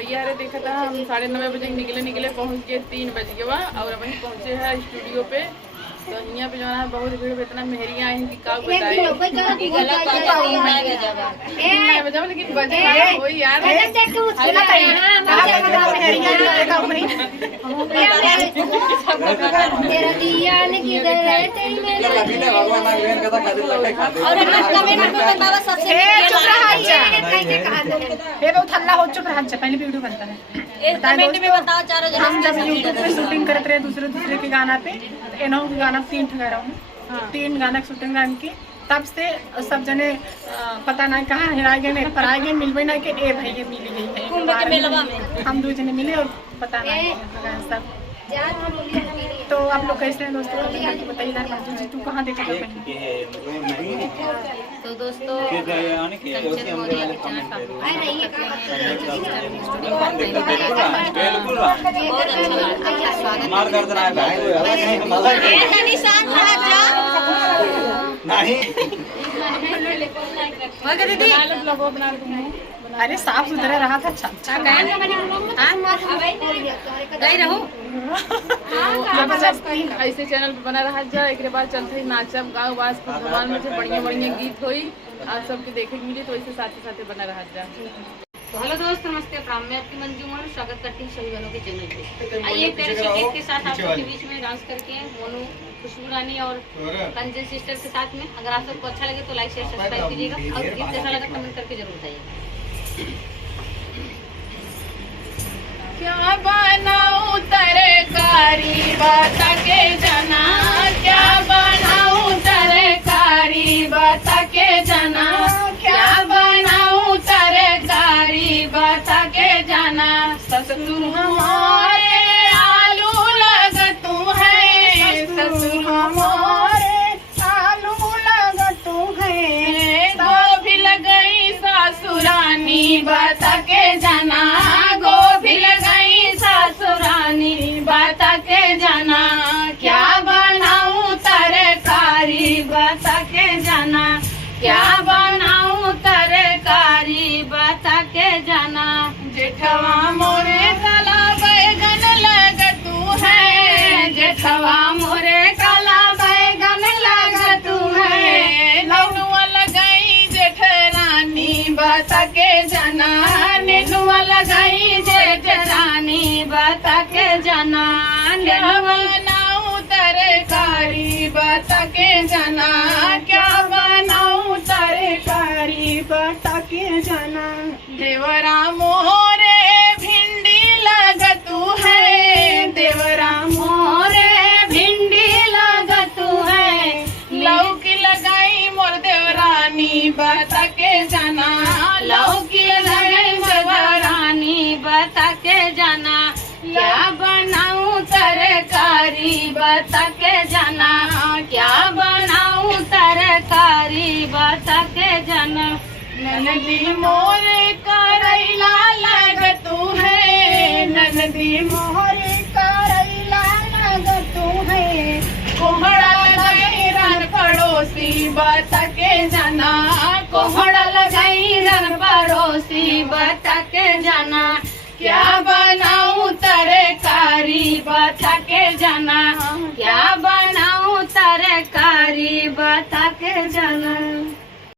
भैया अरे देखा था हम 9:30 बजे निकले पहुँच गए 3 बज गए वहाँ और अभी पहुँचे हैं स्टूडियो पे। तो यहाँ पे जो है बहुत भीड़ में इतना मेहरिया है कि का बताए लेकिन बजे हो यार चुप रहा पहले वीडियो बनता है। हम जब यूट्यूब पे शूटिंग करते रहे दूसरे के गाना पे एनहू के गाना 3 ठगा रहा हूँ 3 गाना शूटिंग की तब से सब जने पता ना कहाँ हेरा गए पर आ गए मिलवे ना के ए भाई ये मिल गई हम 2 जने मिले और पता ना सब। तो आप लोग कैसे हैं दोस्तों बताइए राजू जी तू कहाँ देखा था तो दोस्तों कंचन मौर्य के चैनल का बहुत अच्छा स्वागत नहीं अरे साफ सुथरा रहा था अच्छा जबरदस्ती ऐसे चैनल पे बना रहा जाए एक बाद चलते नाचब गाँव वास भगवान में बढ़िया बढ़िया गीत हुई आप सबके देखे के मिली तो ऐसे साथ बना रहा जाए। तो हेलो दोस्त नमस्ते प्राम मैं आपकी मंजू उमर स्वागत करती हूँ सभी वालों के चैनल पे। आइए प्यारे से गीत के साथ आप सबके बीच में डांस करके मोनू खुशबू रानी और कंचन सिस्टर के साथ में। अगर आप सबको अच्छा लगे तो लाइक शेयर सब्सक्राइब कीजिएगा और गीत कैसा लगा कमेंट करके जरूर बताइएगा। क्या बनाऊं तरकारी बता के जना क्या बनाऊं तरकारी बता के जना क्या बनाऊं तरकारी बता के जना ससुर हमारे आलू लगतू है ससुर हमारे आलू लगतू है गोभी लगई सासुरानी बता के जना गोभी लगई सासुरानी बता के जाना क्या बनाऊं तरकारी बता के जाना क्या बनाऊं तरकारी बता के जाना जेठवा मोरे काला बैगन लगतू है जेठवा मोरे काला बैगन लगतू है लौनुआ लगई जेठरानी बता के जाना नेनुआ लगई जेठरानी बता के जाना क्या बनाऊं तरकारी बता के जाना क्या बनाऊं तरकारी बता के जाना देवरा मोरे भिंडी लगतू है देवरा मोरे भिंडी लगतू है लौकी लगाई मोर देवरानी बता के जाना लौकी लगाई देवरानी बता के जाना क्या बनाऊं तरकारी बता के जाना क्या बनाऊं तरकारी बता के जाना ननदी मोरे करैला लगतू है ननदी मोरे करैला लगतू है कोहड़ा लगाई रन पड़ोसी बता के जाना कोहड़ा लगाई रन पड़ोसी बता के जाना क्या बनाऊं तरकारी बता के जाना क्या बनाऊं तरकारी बता के जाना।